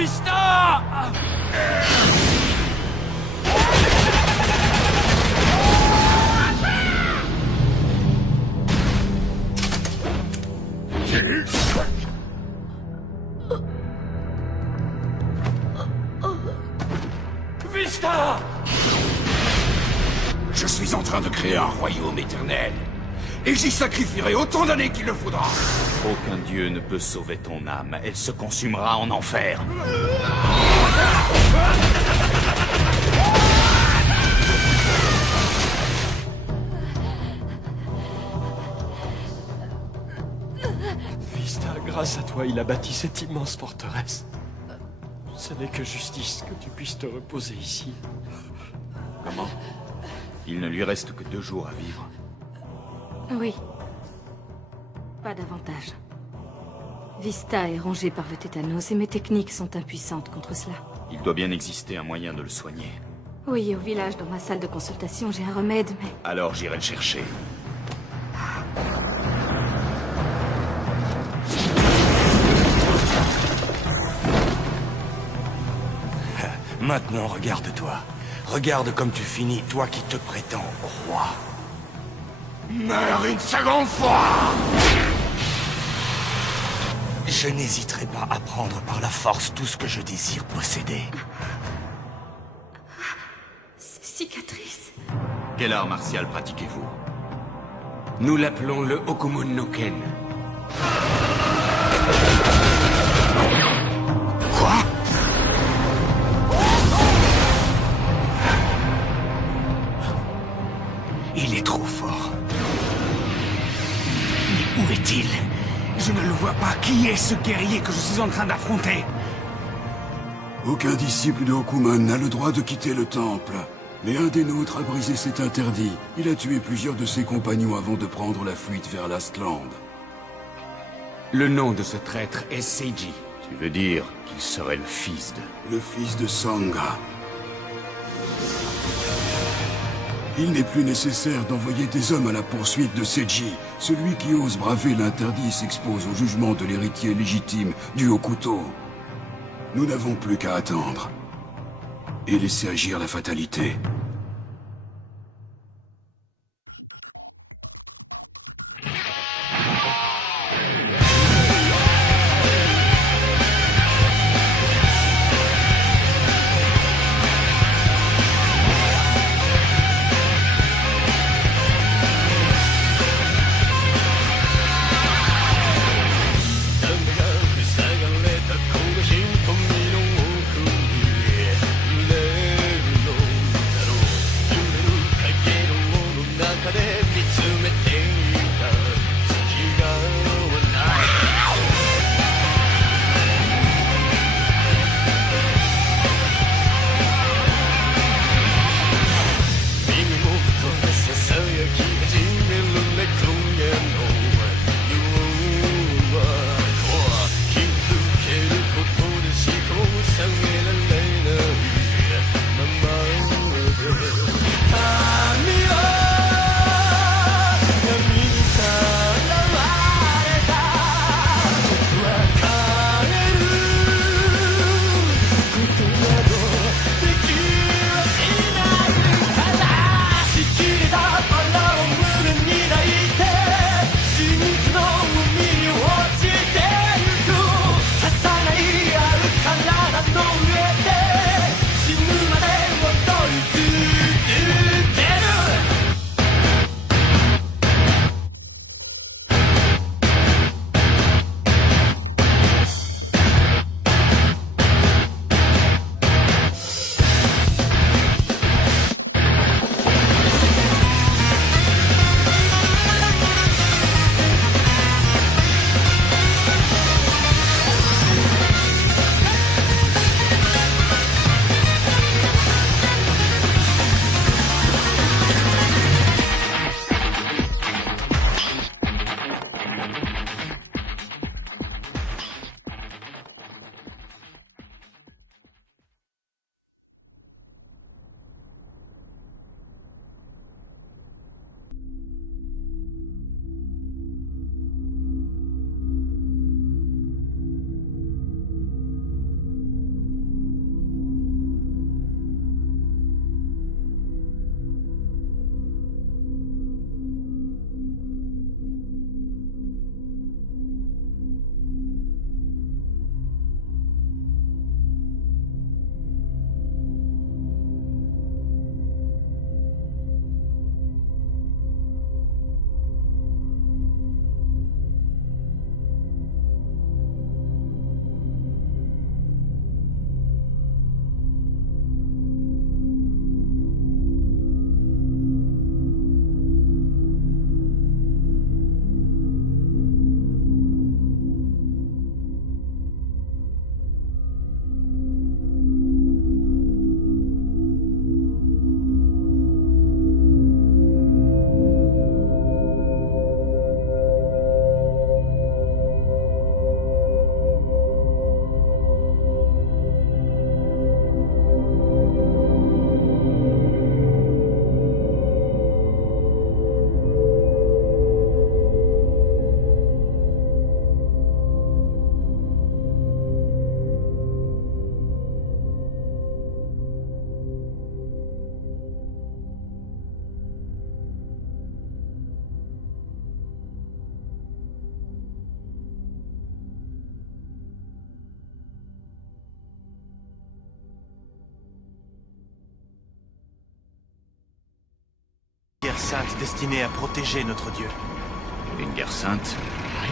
Vista! Vista! Je suis en train de créer un royaume éternel. Et j'y sacrifierai autant d'années qu'il le faudra. Aucun dieu ne peut sauver ton âme. Elle se consumera en enfer. Vista, grâce à toi, il a bâti cette immense forteresse. Ce n'est que justice que tu puisses te reposer ici. Comment? Il ne lui reste que 2 jours à vivre. Oui. Pas davantage. Vista est rongé par le tétanos et mes techniques sont impuissantes contre cela. Il doit bien exister un moyen de le soigner. Oui, au village, dans ma salle de consultation, j'ai un remède, mais... Alors j'irai le chercher. Maintenant, regarde-toi. Regarde comme tu finis, toi qui te prétends roi. Meurs une seconde fois! Je n'hésiterai pas à prendre par la force tout ce que je désire posséder. Ces cicatrices... Quel art martial pratiquez-vous? Nous l'appelons le Okumun no Ken. Quoi? Il est trop fort. Mais où est-il? Je ne le vois pas. Qui est ce guerrier que je suis en train d'affronter? Aucun disciple de Okuman n'a le droit de quitter le temple. Mais un des nôtres a brisé cet interdit. Il a tué plusieurs de ses compagnons avant de prendre la fuite vers l'Astland. Le nom de ce traître est Seiji. Tu veux dire qu'il serait le fils de... Le fils de Sangha. Il n'est plus nécessaire d'envoyer des hommes à la poursuite de Seiji. Celui qui ose braver l'interdit s'expose au jugement de l'héritier légitime du Hokuto. Nous n'avons plus qu'à attendre. Et laisser agir la fatalité. guerre sainte destinée à protéger notre dieu. Une guerre sainte? Oui.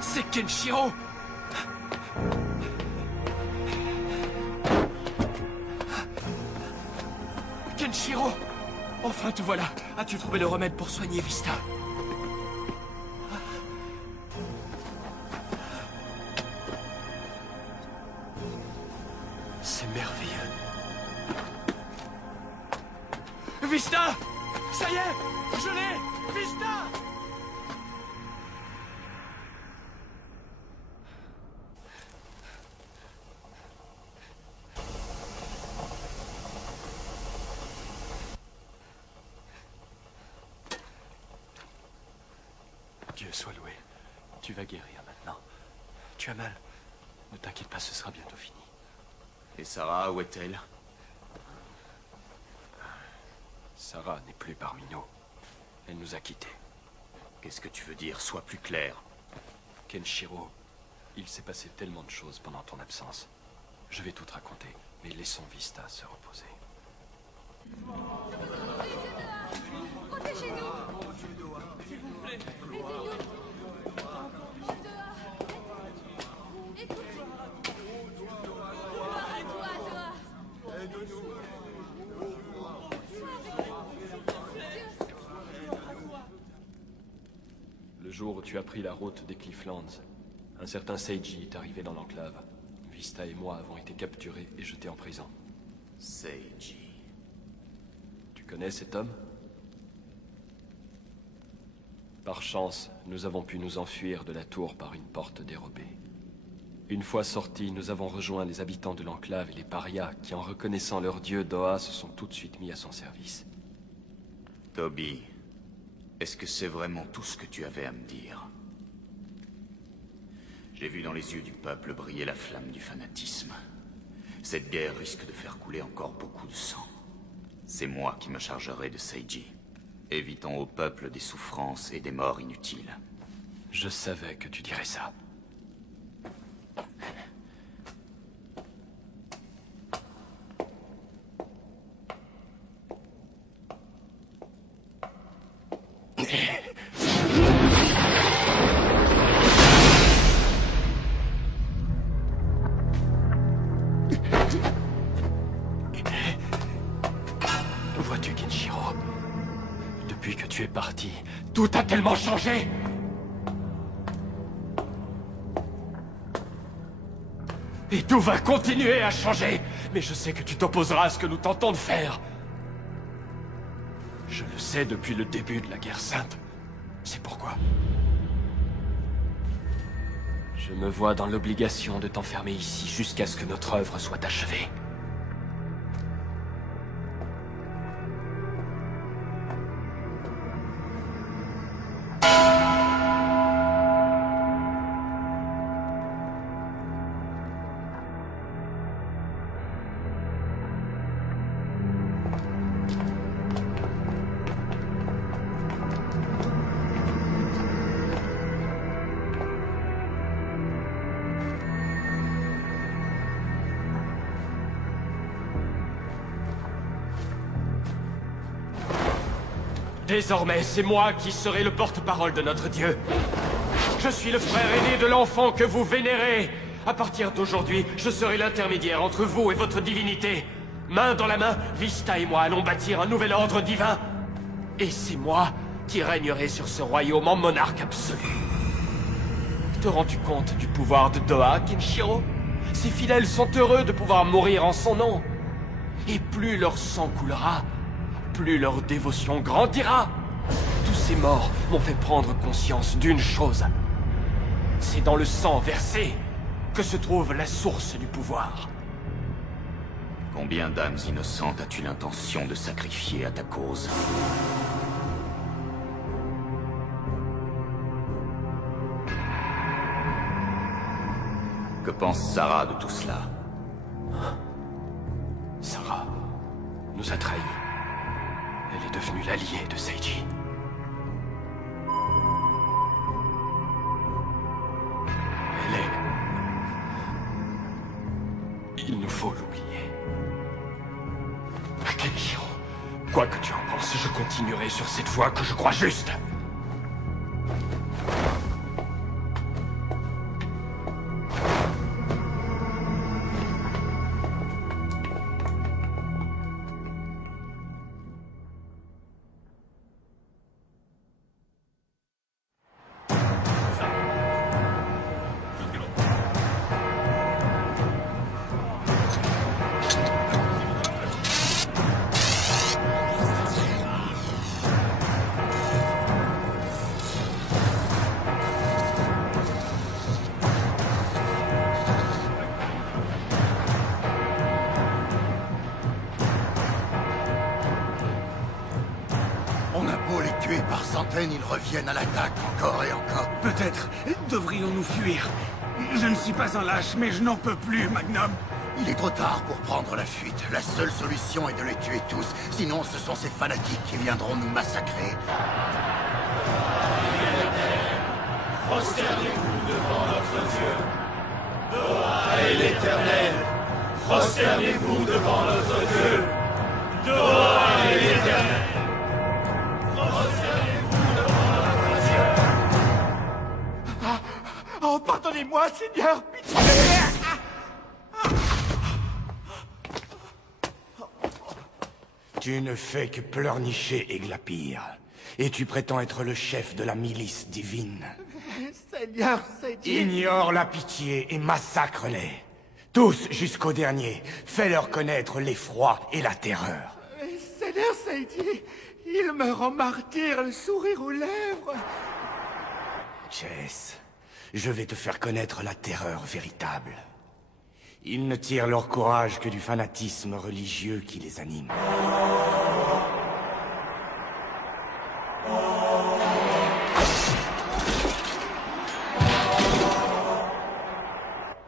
C'est Kenshiro! Kenshiro! Enfin te voilà! As-tu trouvé le remède pour soigner Vista? C'est merveilleux. Vista! Ça y est! Je l'ai! Vista! Dieu soit loué. Tu vas guérir maintenant. Tu as mal. Ne t'inquiète pas, ce sera bientôt fini. Et Sarah, où est-elle? Sarah n'est plus parmi nous. Elle nous a quittés. Qu'est-ce que tu veux dire? Sois plus clair. Kenshiro, il s'est passé tellement de choses pendant ton absence. Je vais tout te raconter, mais laissons Vista se reposer. Protégez-nous! S'il vous plaît! Aidez-nous! Le jour où tu as pris la route des Clifflands, un certain Seiji est arrivé dans l'enclave. Vista et moi avons été capturés et jetés en prison. Seiji. Tu connais cet homme? Par chance, nous avons pu nous enfuir de la tour par une porte dérobée. Une fois sortis, nous avons rejoint les habitants de l'enclave et les parias qui, en reconnaissant leur dieu Doha, se sont tout de suite mis à son service. Toby, est-ce que c'est vraiment tout ce que tu avais à me dire? J'ai vu dans les yeux du peuple briller la flamme du fanatisme. Cette guerre risque de faire couler encore beaucoup de sang. C'est moi qui me chargerai de Seiji. Évitons au peuple des souffrances et des morts inutiles. Je savais que tu dirais ça. Vois-tu, Kenshiro, depuis que tu es parti, tout a tellement changé. Et tout va continuer à changer. Mais je sais que tu t'opposeras à ce que nous tentons de faire. Je le sais depuis le début de la guerre sainte. C'est pourquoi je me vois dans l'obligation de t'enfermer ici jusqu'à ce que notre œuvre soit achevée. Désormais, c'est moi qui serai le porte-parole de notre Dieu. Je suis le frère aîné de l'enfant que vous vénérez. À partir d'aujourd'hui, je serai l'intermédiaire entre vous et votre divinité. Main dans la main, Vista et moi allons bâtir un nouvel ordre divin. Et c'est moi qui régnerai sur ce royaume en monarque absolu. Te rends-tu compte du pouvoir de Doha, Kenshiro? Ses fidèles sont heureux de pouvoir mourir en son nom. Et plus leur sang coulera, plus leur dévotion grandira. Tous ces morts m'ont fait prendre conscience d'une chose. C'est dans le sang versé que se trouve la source du pouvoir. Combien d'âmes innocentes as-tu l'intention de sacrifier à ta cause? Que pense Sarah de tout cela? Sarah nous a trahis. Elle est devenue l'alliée de Seiji. Elle est... Il nous faut l'oublier. Kenshiro, quoi que tu en penses, je continuerai sur cette voie que je crois juste. Par centaines, ils reviennent à l'attaque encore et encore. Peut-être devrions-nous fuir. Je ne suis pas un lâche, mais je n'en peux plus, Magnum. Il est trop tard pour prendre la fuite. La seule solution est de les tuer tous. Sinon, ce sont ces fanatiques qui viendront nous massacrer. Prosternez-vous devant notre Dieu. Doha est l'Éternel. Prosternez-vous devant notre Dieu. Doha est l'Éternel. Oh, pardonnez-moi, Seigneur, pitié! Tu ne fais que pleurnicher et glapir. Et tu prétends être le chef de la milice divine. Seigneur, Seiji... Ignore la pitié et massacre-les. Tous jusqu'au dernier. Fais-leur connaître l'effroi et la terreur. Seigneur Seiji, il me rend martyr, le sourire aux lèvres. Jess, je vais te faire connaître la terreur véritable. Ils ne tirent leur courage que du fanatisme religieux qui les anime.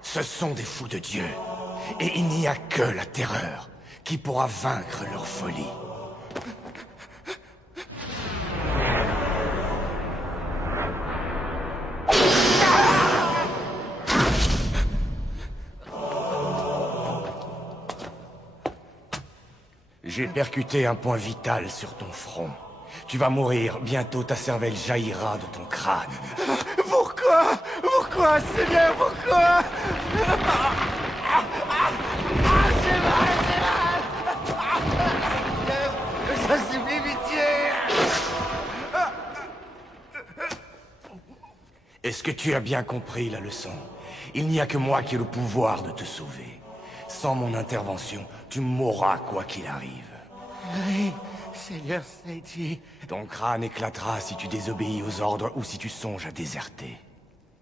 Ce sont des fous de Dieu. Et il n'y a que la terreur qui pourra vaincre leur folie. J'ai percuté un point vital sur ton front. Tu vas mourir, bientôt ta cervelle jaillira de ton crâne. Pourquoi? Pourquoi, Seigneur, pourquoi? C'est mal, c'est mal! Seigneur, je supplie pitié! Est-ce que tu as bien compris la leçon? Il n'y a que moi qui ai le pouvoir de te sauver. Sans mon intervention, tu mourras quoi qu'il arrive. Oui, Seigneur Seiji. Ton crâne éclatera si tu désobéis aux ordres ou si tu songes à déserter.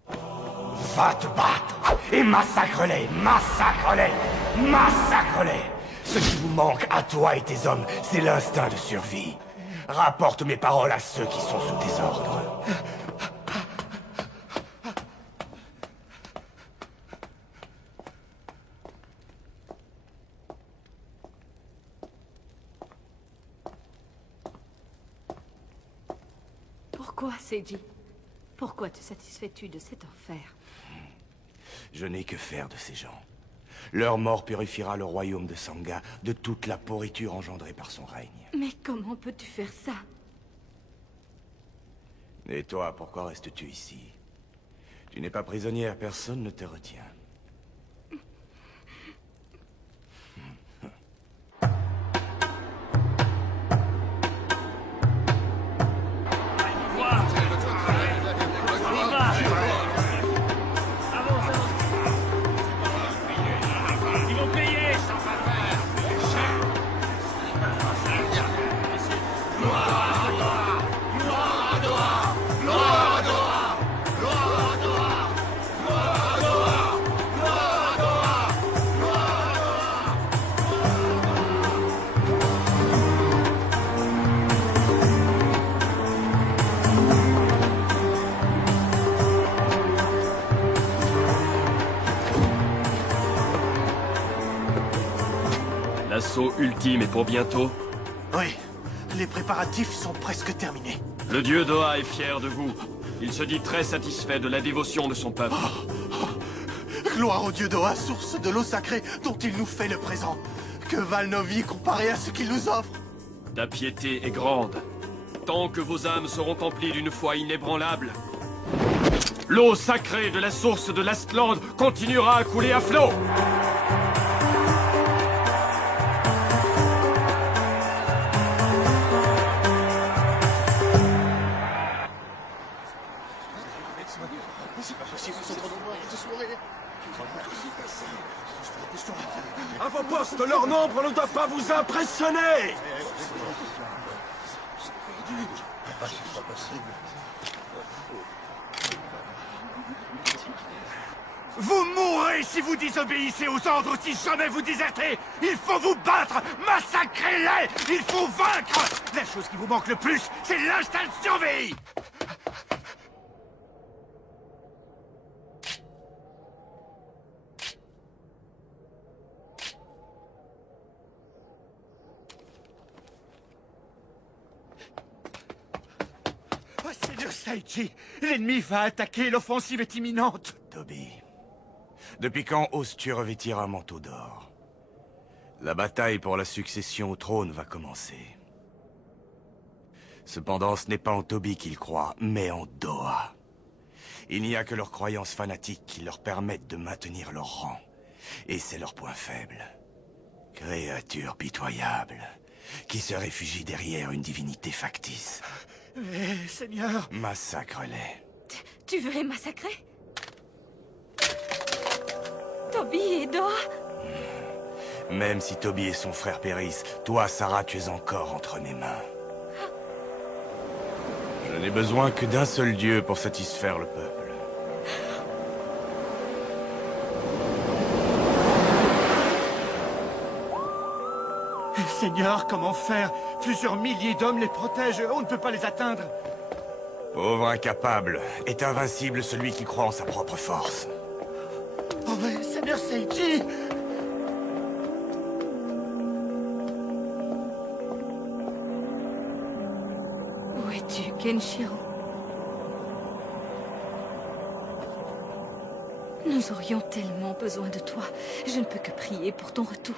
Va te battre et massacre-les, massacre-les, massacre-les. Ce qui vous manque à toi et tes hommes, c'est l'instinct de survie. Rapporte mes paroles à ceux qui sont sous tes ordres. Pourquoi, Seiji? Pourquoi te satisfais-tu de cet enfer? Je n'ai que faire de ces gens. Leur mort purifiera le royaume de Sangha de toute la pourriture engendrée par son règne. Mais comment peux-tu faire ça? Et toi, pourquoi restes-tu ici? Tu n'es pas prisonnière, personne ne te retient. L'assaut ultime est pour bientôt? Oui, Les préparatifs sont presque terminés. Le dieu Doa est fier de vous. Il se dit très satisfait de la dévotion de son peuple. Gloire au dieu Doa, source de l'eau sacrée dont il nous fait le présent. Que valent nos vies comparées à ce qu'il nous offre? Ta piété est grande. Tant que vos âmes seront emplies d'une foi inébranlable, l'eau sacrée de la source de l'Astland continuera à couler à flot. À vos postes, leur nombre ne doit pas vous impressionner. Vous mourrez si vous désobéissez aux ordres, si jamais vous désertez. Il faut vous battre, massacrez-les. Il faut vaincre. La chose qui vous manque le plus, c'est l'instinct de survie. Oh, Seigneur Saïchi, l'ennemi va attaquer, l'offensive est imminente. Toby, depuis quand oses-tu revêtir un manteau d'or? La bataille pour la succession au trône va commencer. Cependant, ce n'est pas en Toby qu'ils croient, mais en Doa. Il n'y a que leurs croyances fanatiques qui leur permettent de maintenir leur rang. Et c'est leur point faible. Créature pitoyable, qui se réfugie derrière une divinité factice. Mais, Seigneur... Massacre-les. Tu veux les massacrer? Toby et Doa? Même si Toby et son frère périssent, toi, Sarah, tu es encore entre mes mains. Je n'ai besoin que d'un seul dieu pour satisfaire le peuple. Seigneur, comment faire? Plusieurs milliers d'hommes les protègent, on ne peut pas les atteindre. Pauvre incapable, est invincible celui qui croit en sa propre force. Oh mais, Seigneur Saïchi! Où es-tu, Kenshiro? Nous aurions tellement besoin de toi. Je ne peux que prier pour ton retour.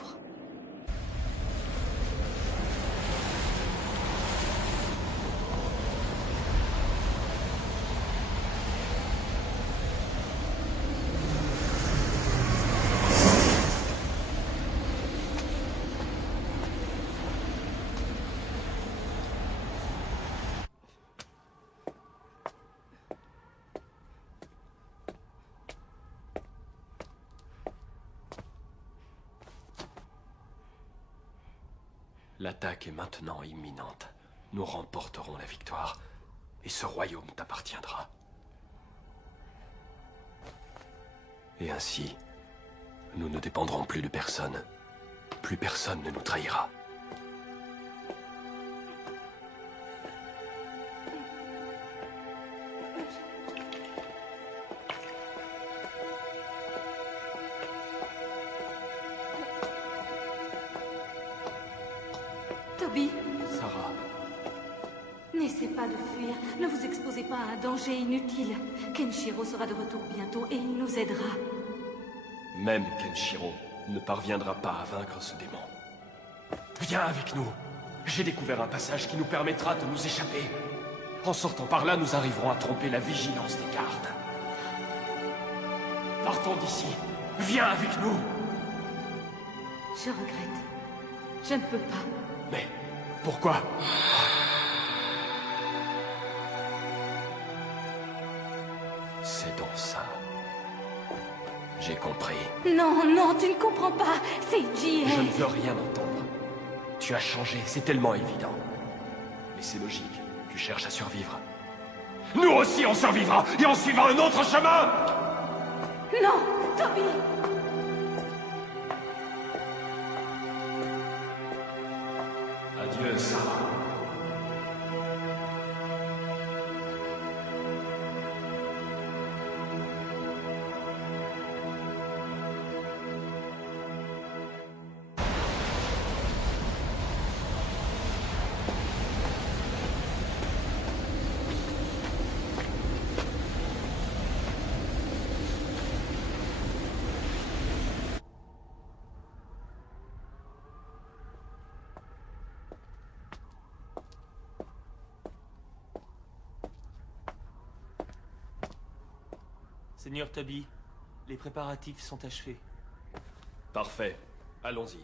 L'attaque est maintenant imminente. Nous remporterons la victoire. Et ce royaume t'appartiendra. Et ainsi, nous ne dépendrons plus de personne. Plus personne ne nous trahira. Toby, Sarah, n'essaie pas de fuir. Ne vous exposez pas à un danger inutile. Kenshiro sera de retour bientôt et il nous aidera. même Kenshiro ne parviendra pas à vaincre ce démon. Viens avec nous. J'ai découvert un passage qui nous permettra de nous échapper. En sortant par là, nous arriverons à tromper la vigilance des gardes. Partons d'ici. Viens avec nous. Je regrette. Je ne peux pas. Mais pourquoi? C'est donc ça. J'ai compris. Non, non, tu ne comprends pas. Seiji est... Je ne veux rien entendre. Tu as changé, c'est tellement évident. Mais c'est logique. Tu cherches à survivre. Nous aussi, on survivra, et on suivra un autre chemin! Non, Toby! Adieu, Sarah. Seigneur Toby, les préparatifs sont achevés. Parfait. Allons-y.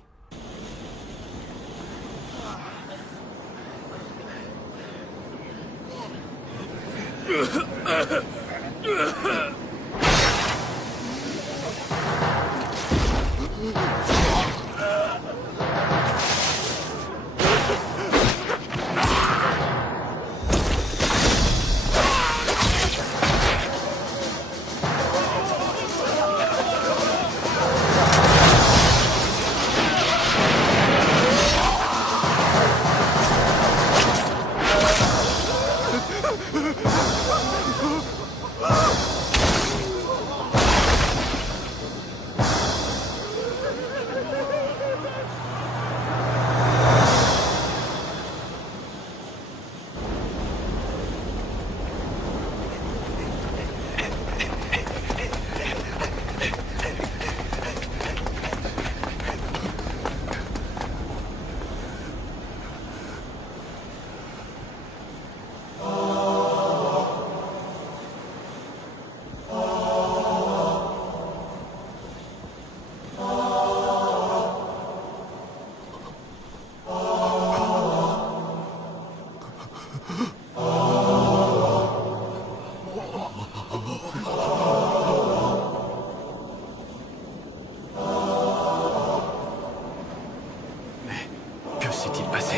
Que s'est-il passé?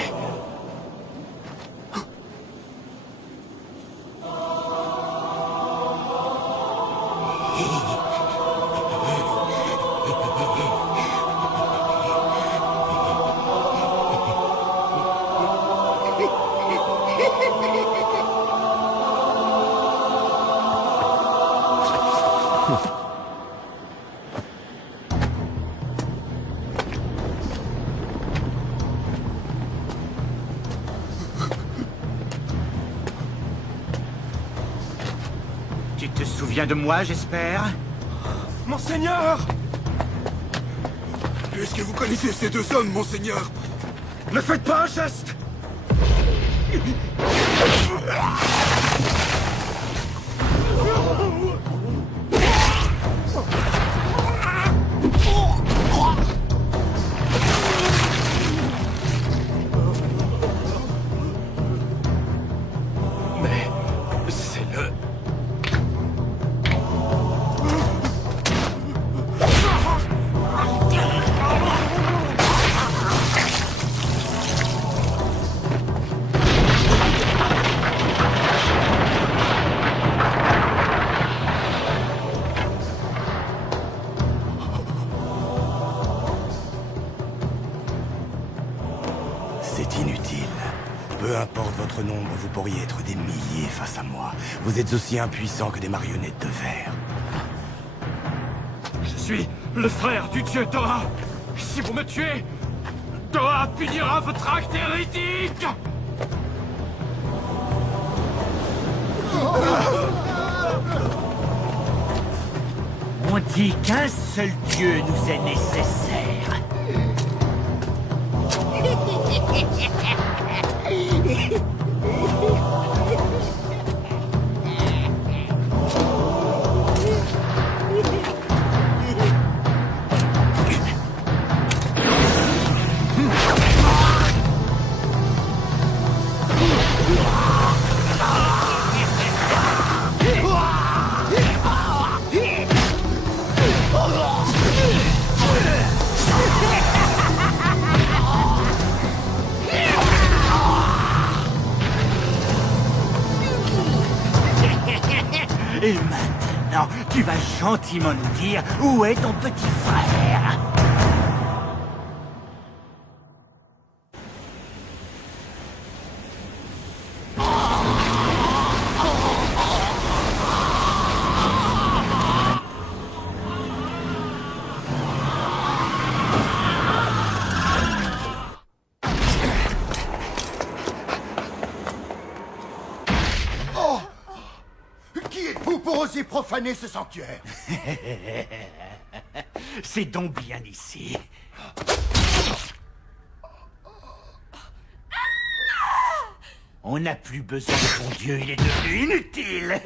Tu te souviens de moi, j'espère? Monseigneur! Est-ce que vous connaissez ces deux hommes, monseigneur? Ne faites pas un geste! Mais c'est le... C'est inutile. Peu importe votre nombre, vous pourriez être des milliers face à moi. Vous êtes aussi impuissants que des marionnettes de verre. Je suis le frère du dieu Dora. Si vous me tuez, Dora punira votre acte hérétique. On dit qu'un seul dieu nous est nécessaire. Et maintenant, tu vas gentiment nous dire où est ton petit frère. Qui êtes-vous pour oser profaner ce sanctuaire? C'est donc bien ici. On n'a plus besoin de ton dieu, il est devenu inutile.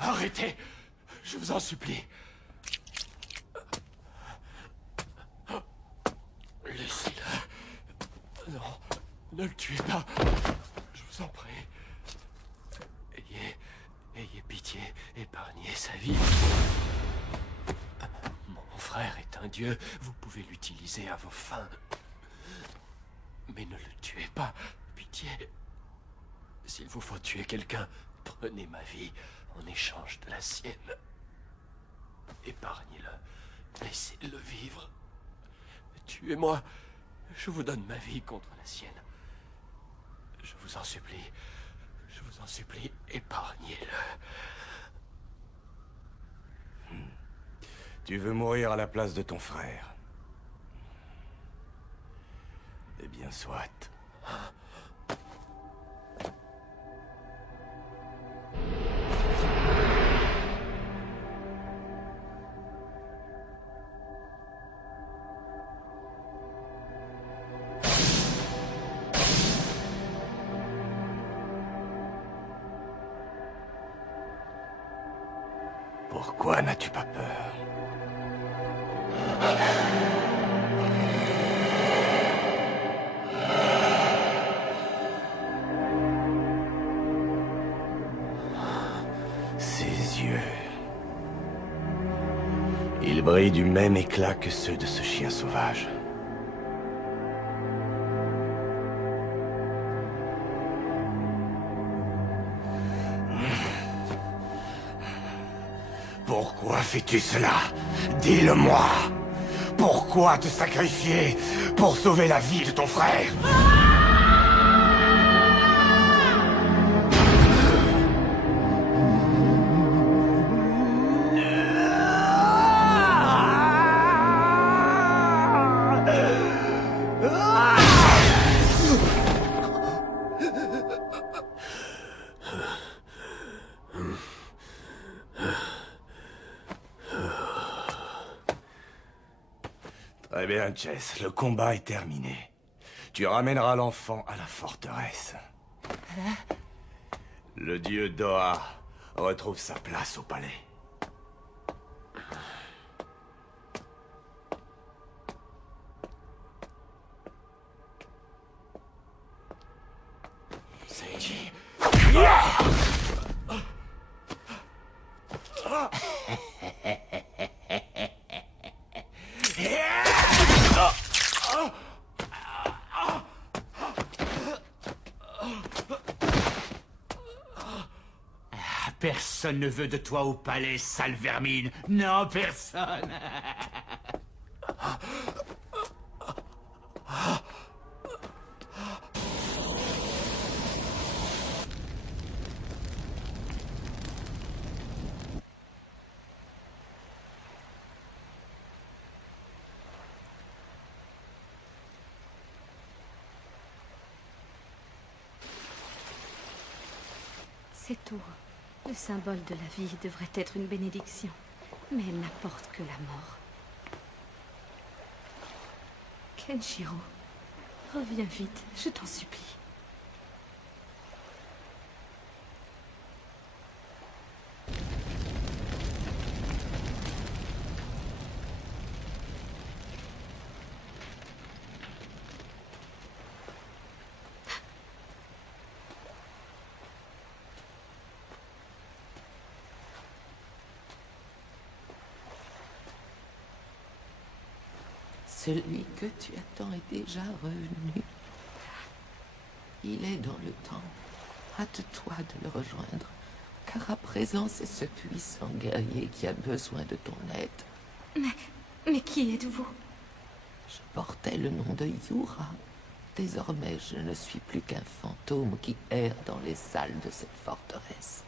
Arrêtez! Je vous en supplie. Laissez-le. Non, ne le tuez pas. Je vous en prie. Ayez pitié, épargnez sa vie. Mon frère est un dieu, vous pouvez l'utiliser à vos fins. Mais ne le tuez pas, pitié. S'il vous faut tuer quelqu'un, prenez ma vie en échange de la sienne. Épargnez-le, laissez-le vivre. Tuez-moi, je vous donne ma vie contre la sienne. Je vous en supplie, épargnez-le. Tu veux mourir à la place de ton frère? Eh bien, soit. Pourquoi n'as-tu pas peur? Ses yeux. Ils brillent du même éclat que ceux de ce chien sauvage. Pourquoi fais-tu cela? Dis-le-moi. Pourquoi te sacrifier pour sauver la vie de ton frère? Très bien, Jess. Le combat est terminé. Tu ramèneras l'enfant à la forteresse. Le dieu Doha retrouve sa place au palais. Seiji. Personne ne veut de toi au palais, sale vermine. Non, personne. Cette tour, le symbole de la vie, devrait être une bénédiction. Mais elle n'apporte que la mort. Kenshiro, reviens vite, je t'en supplie. Celui que tu attends est déjà revenu. Il est dans le temple. Hâte-toi de le rejoindre, car à présent c'est ce puissant guerrier qui a besoin de ton aide. Mais qui êtes-vous? Je portais le nom de Yura. Désormais, je ne suis plus qu'un fantôme qui erre dans les salles de cette forteresse.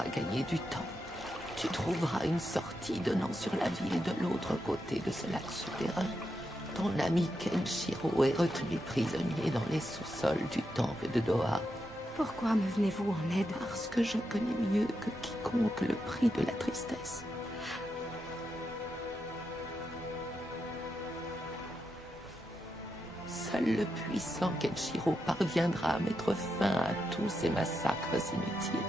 pourras gagner du temps. Tu trouveras une sortie donnant sur la ville de l'autre côté de ce lac souterrain. Ton ami Kenshiro est retenu prisonnier dans les sous-sols du temple de Doha. Pourquoi me venez-vous en aide? Parce que je connais mieux que quiconque le prix de la tristesse. Seul le puissant Kenshiro parviendra à mettre fin à tous ces massacres inutiles.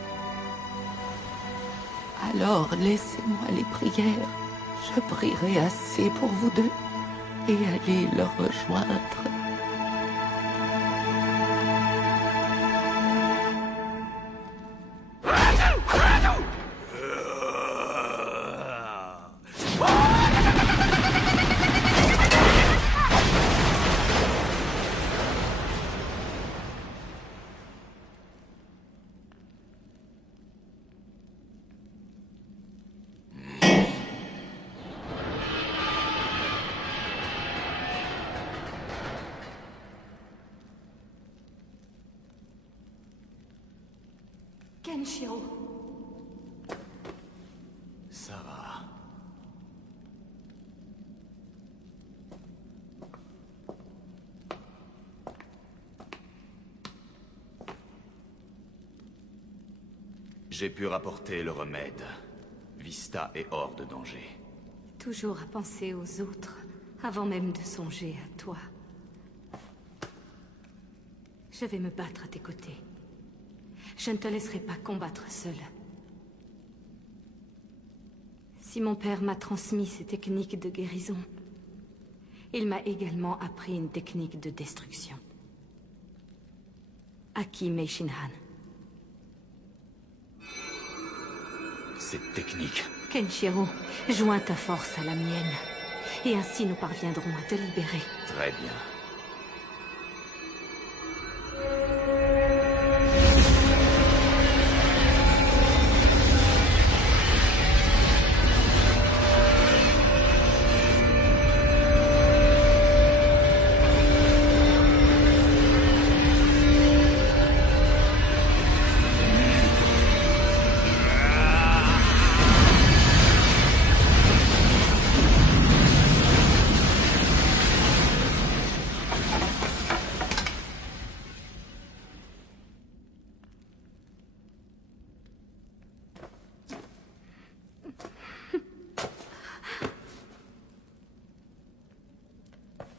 Alors laissez-moi les prières. Je prierai assez pour vous deux et allez le rejoindre. Kenshiro. Ça va. J'ai pu rapporter le remède. Vista est hors de danger. Toujours à penser aux autres, avant même de songer à toi. Je vais me battre à tes côtés. Je ne te laisserai pas combattre seul. Si mon père m'a transmis ces techniques de guérison, il m'a également appris une technique de destruction. Aki Meishinhan. Cette technique... Kenshiro, joins ta force à la mienne. Et ainsi nous parviendrons à te libérer. Très bien.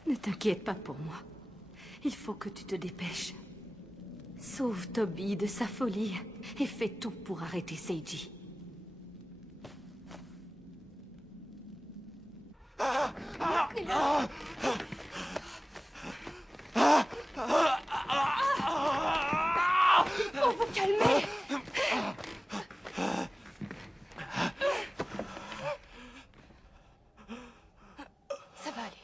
Ne t'inquiète pas pour moi. Il faut que tu te dépêches. Sauve Toby de sa folie et fais tout pour arrêter Seiji. Faut vous calmer. Ça va aller.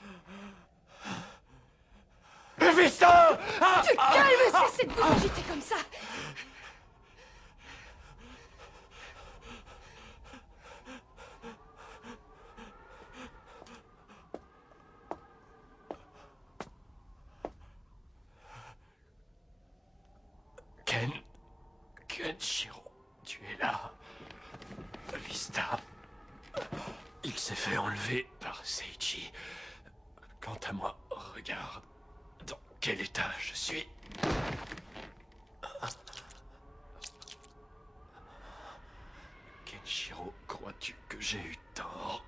Vista! Tu te calmes, cessez de vous agiter comme ça. Kenshiro, tu es là. Vista. Il s'est fait enlever par Seiji. Quant à moi, regarde dans quel état je suis. Kenshiro, crois-tu que j'ai eu tort?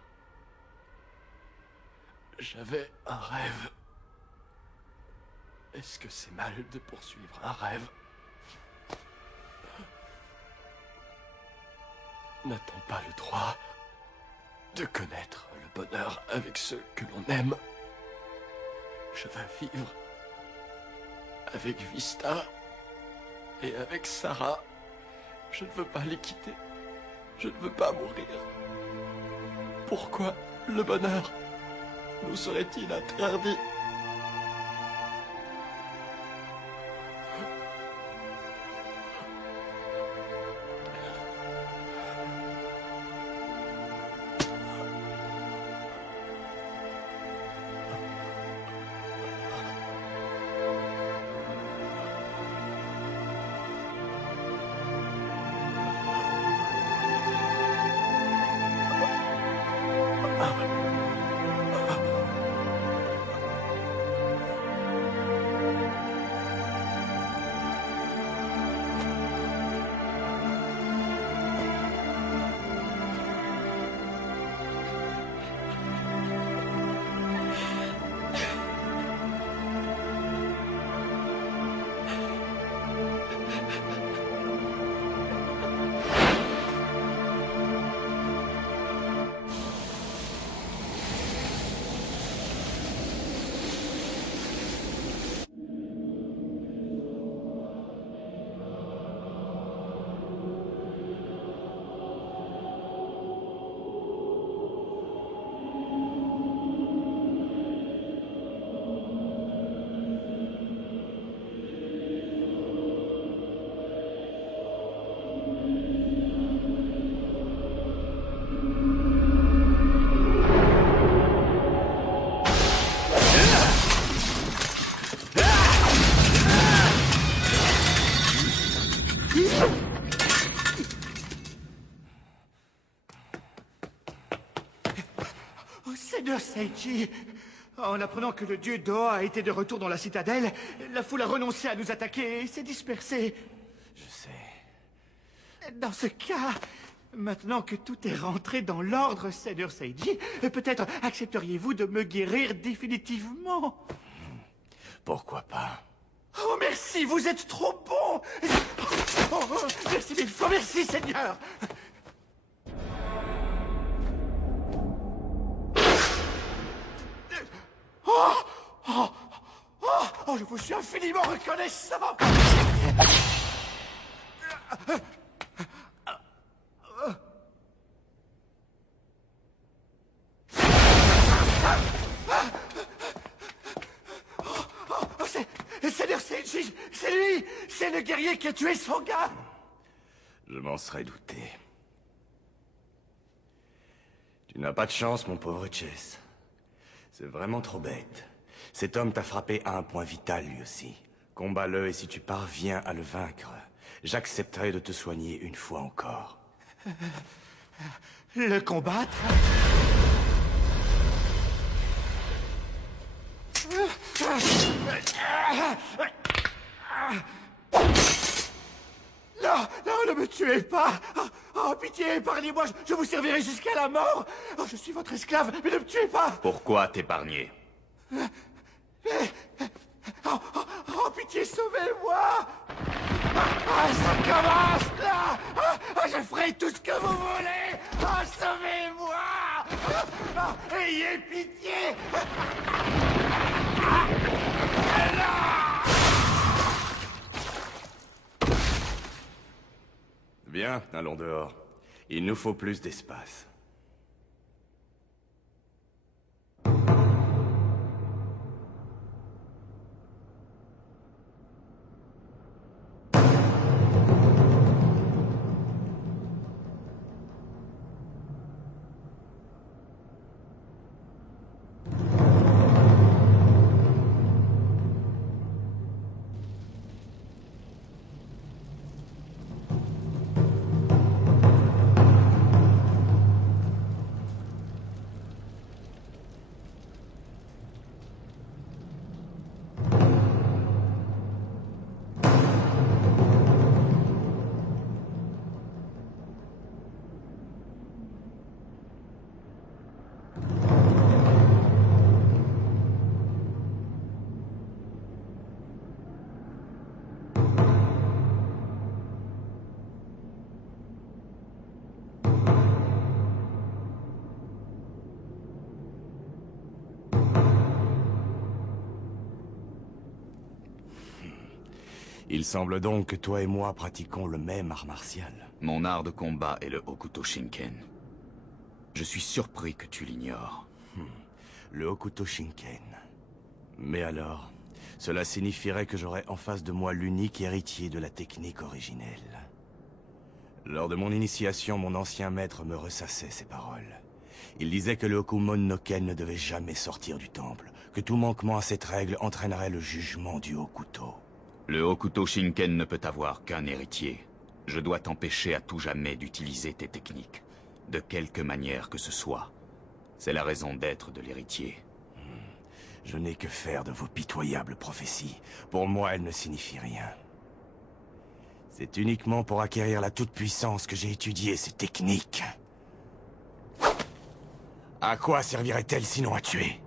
J'avais un rêve. Est-ce que c'est mal de poursuivre un rêve? N'a-t-on pas le droit de connaître le bonheur avec ceux que l'on aime? Je veux vivre avec Vista et avec Sarah. Je ne veux pas les quitter. Je ne veux pas mourir. Pourquoi le bonheur nous serait-il interdit? Seiji, en apprenant que le dieu Doa était de retour dans la citadelle, la foule a renoncé à nous attaquer et s'est dispersée. Je sais. Dans ce cas, maintenant que tout est rentré dans l'ordre, Seigneur Seiji, peut-être accepteriez-vous de me guérir définitivement? Pourquoi pas? Oh, merci, vous êtes trop bon! Oh, merci mille fois, merci, Seigneur! Oh, oh, oh, oh, je vous suis infiniment reconnaissant! Seigneur Seiji, c'est lui! C'est le guerrier qui a tué son gars! Je m'en serais douté. Tu n'as pas de chance, mon pauvre Chess. C'est vraiment trop bête. Cet homme t'a frappé à un point vital, lui aussi. Combat-le, et si tu parviens à le vaincre, j'accepterai de te soigner une fois encore. Le combattre? Non, non, ne me tuez pas! Oh, pitié, épargnez-moi, je vous servirai jusqu'à la mort! Oh, je suis votre esclave, mais ne me tuez pas! Pourquoi t'épargner? Oh, pitié, sauvez-moi! Ça commence, là! Je ferai tout ce que vous voulez! Sauvez-moi! Ayez pitié! Bien, allons dehors. Il nous faut plus d'espace. Il semble donc que toi et moi pratiquons le même art martial. Mon art de combat est le Hokuto Shinken. Je suis surpris que tu l'ignores. Le Hokuto Shinken. Mais alors, cela signifierait que j'aurais en face de moi l'unique héritier de la technique originelle. Lors de mon initiation, mon ancien maître me ressassait ces paroles. Il disait que le Hokumon no Ken ne devait jamais sortir du temple, que tout manquement à cette règle entraînerait le jugement du Hokuto. Le Hokuto Shinken ne peut avoir qu'un héritier. Je dois t'empêcher à tout jamais d'utiliser tes techniques, de quelque manière que ce soit. C'est la raison d'être de l'héritier. Je n'ai que faire de vos pitoyables prophéties. Pour moi, elles ne signifient rien. C'est uniquement pour acquérir la toute-puissance que j'ai étudié ces techniques. À quoi servirait-elle sinon à tuer ?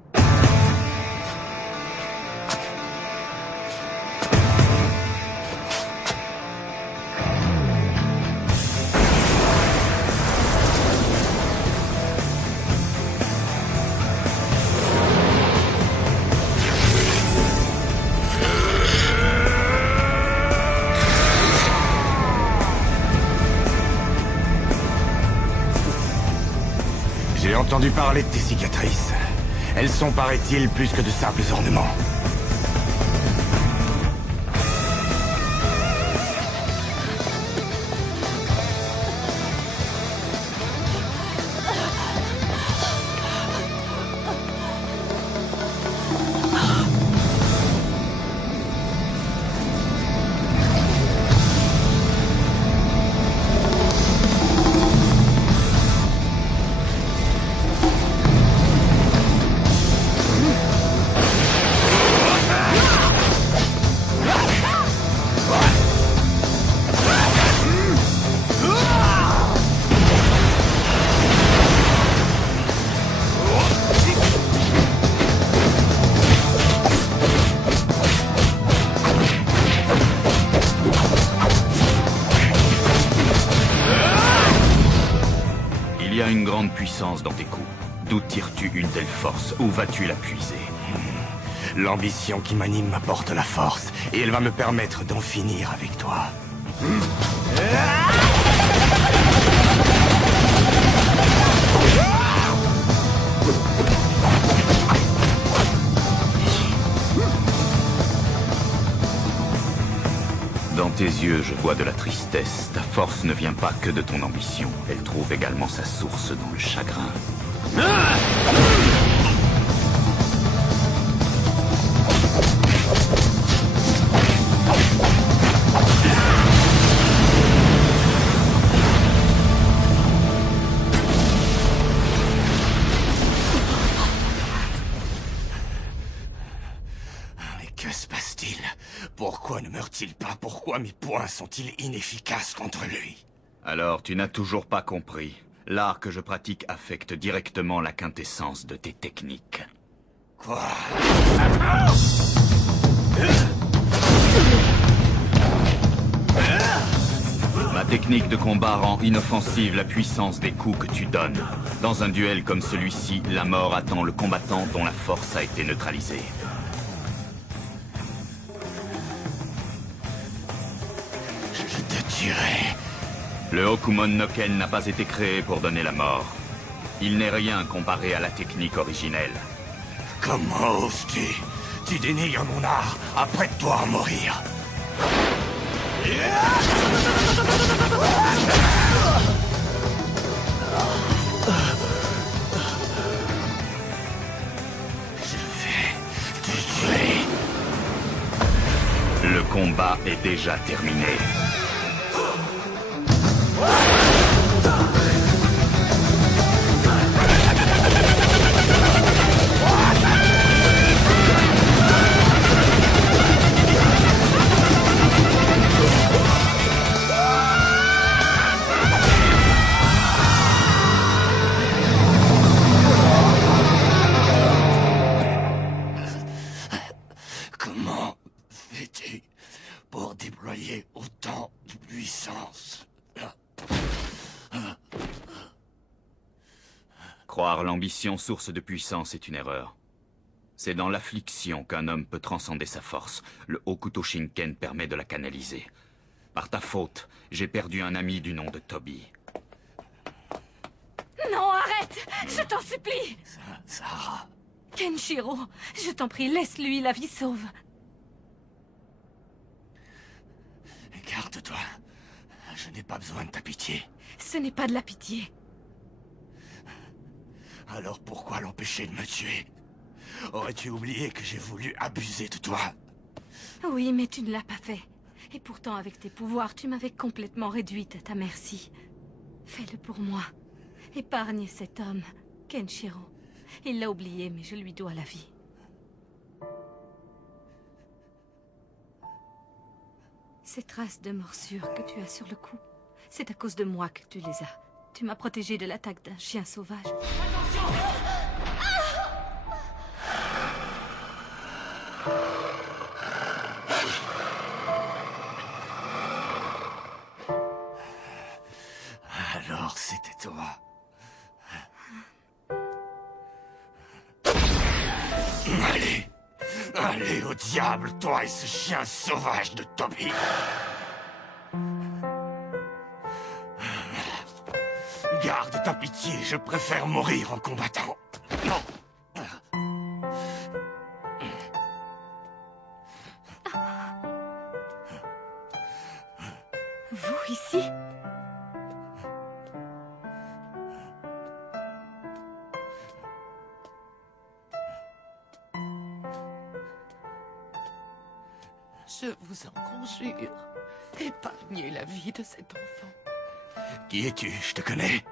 J'ai entendu parler de tes cicatrices. Elles sont, paraît-il, plus que de simples ornements. puissance dans tes coups. D'où tires-tu une telle force? Où vas-tu la puiser? L'ambition qui m'anime m'apporte la force, et elle va me permettre d'en finir avec toi. Dans tes yeux, je vois de la tristesse. Ta force ne vient pas que de ton ambition. Elle trouve également sa source dans le chagrin. Mais que se passe-t-il? Pourquoi ne meurt-il pas? Pourquoi mes poings sont-ils inefficaces contre lui? Alors, tu n'as toujours pas compris. L'art que je pratique affecte directement la quintessence de tes techniques. Quoi? Ma technique de combat rend inoffensive la puissance des coups que tu donnes. Dans un duel comme celui-ci, la mort attend le combattant dont la force a été neutralisée. Je te tuerai. Le Hokumon no Ken n'a pas été créé pour donner la mort. Il n'est rien comparé à la technique originelle. Comment oses-tu? Tu dénigres mon art, apprête-toi à mourir. Je vais te tuer. Le combat est déjà terminé. Comment fais-tu pour déployer autant de puissance? Croire l'ambition source de puissance est une erreur. C'est dans l'affliction qu'un homme peut transcender sa force. Le Hokuto Shinken permet de la canaliser. Par ta faute, j'ai perdu un ami du nom de Toby. Non, arrête! Je t'en supplie! Sarah... Kenshiro, je t'en prie, laisse-lui la vie sauve. Garde-toi. Je n'ai pas besoin de ta pitié. Ce n'est pas de la pitié. Alors pourquoi l'empêcher de me tuer? Aurais-tu oublié que j'ai voulu abuser de toi? Oui, mais tu ne l'as pas fait. Et pourtant, avec tes pouvoirs, tu m'avais complètement réduite à ta merci. Fais-le pour moi. Épargne cet homme, Kenshiro. Il l'a oublié, mais je lui dois la vie. Ces traces de morsures que tu as sur le cou, c'est à cause de moi que tu les as. Tu m'as protégé de l'attaque d'un chien sauvage. Attention! Alors c'était toi. Allez! Allez au diable, toi et ce chien sauvage de Toby! Garde ta pitié, je préfère mourir en combattant. Vous, ici? Je vous en conjure, épargnez la vie de cet enfant. Qui es-tu? Je te connais.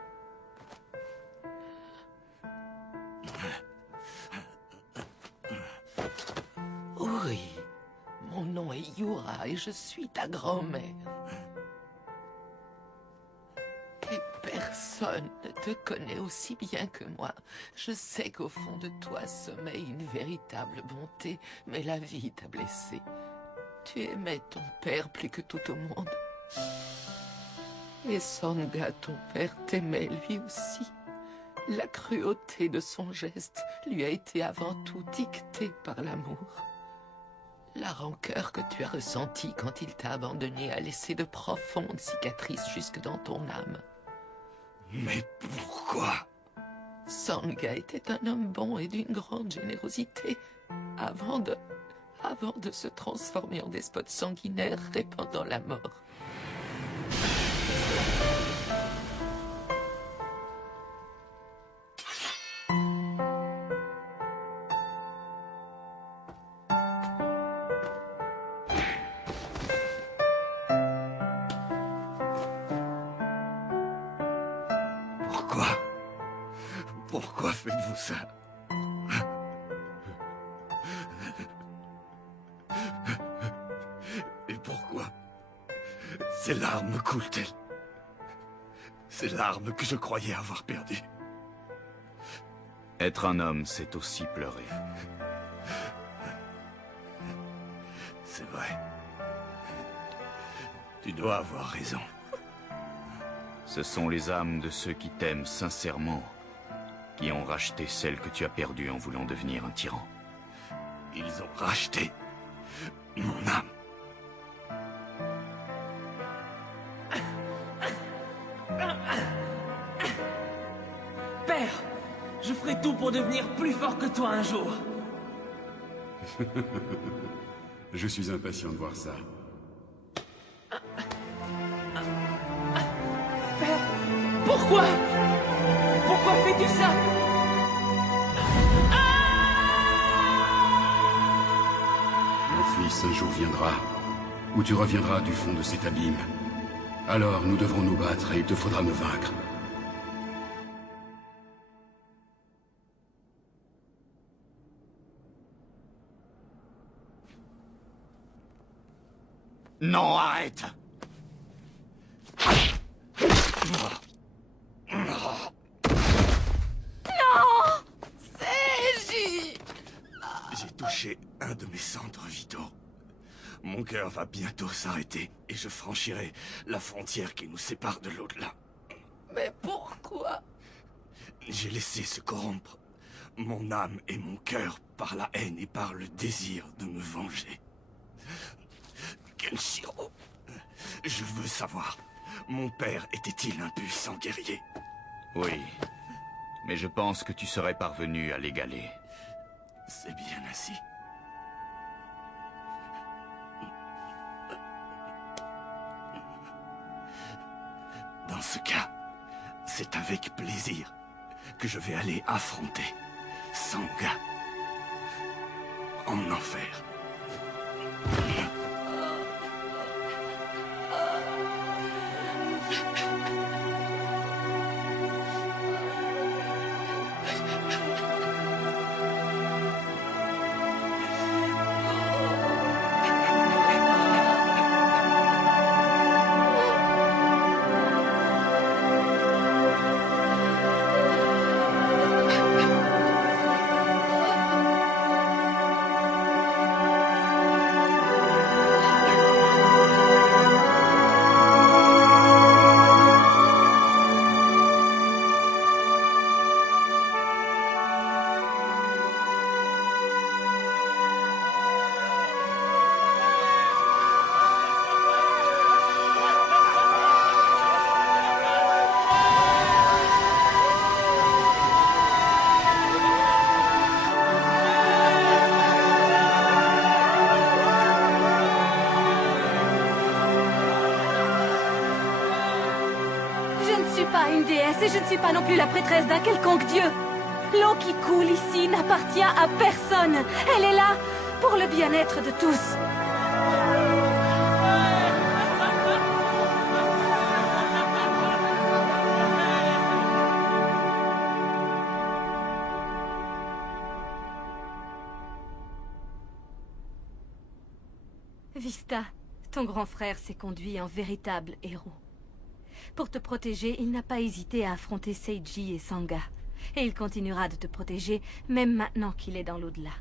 Oui, mon nom est Yura et je suis ta grand-mère. Et personne ne te connaît aussi bien que moi. Je sais qu'au fond de toi sommeille une véritable bonté, mais la vie t'a blessé. Tu aimais ton père plus que tout au monde. Et Sangha, ton père, t'aimait lui aussi. La cruauté de son geste lui a été avant tout dictée par l'amour. La rancœur que tu as ressentie quand il t'a abandonné a laissé de profondes cicatrices jusque dans ton âme. Mais pourquoi? Sangha était un homme bon et d'une grande générosité, avant de se transformer en despote sanguinaire répandant la mort. Pourquoi faites-vous ça? Et pourquoi ces larmes coulent-elles? Ces larmes que je croyais avoir perdues. Être un homme, c'est aussi pleurer. C'est vrai. Tu dois avoir raison. Ce sont les âmes de ceux qui t'aiment sincèrement qui ont racheté celle que tu as perdue en voulant devenir un tyran. Ils ont racheté mon âme. Père, je ferai tout pour devenir plus fort que toi un jour. Je suis impatient de voir ça. Père, pourquoi? Pourquoi fais-tu ça? Mon fils, un jour viendra, où tu reviendras du fond de cet abîme. Alors nous devrons nous battre et il te faudra me vaincre. Non, arrête! Non! Seiji! J'ai touché un de mes centres vitaux. Mon cœur va bientôt s'arrêter et je franchirai la frontière qui nous sépare de l'au-delà. Mais pourquoi? J'ai laissé se corrompre mon âme et mon cœur par la haine et par le désir de me venger. Kenshiro, je veux savoir, mon père était-il un puissant guerrier? Oui, mais je pense que tu serais parvenu à l'égaler. C'est bien ainsi. Dans ce cas, c'est avec plaisir que je vais aller affronter Sangha en enfer. Et je ne suis pas non plus la prêtresse d'un quelconque dieu. L'eau qui coule ici n'appartient à personne. Elle est là pour le bien-être de tous. Vista, ton grand frère s'est conduit en véritable héros. Pour te protéger, il n'a pas hésité à affronter Seiji et Sangha. Et il continuera de te protéger, même maintenant qu'il est dans l'au-delà.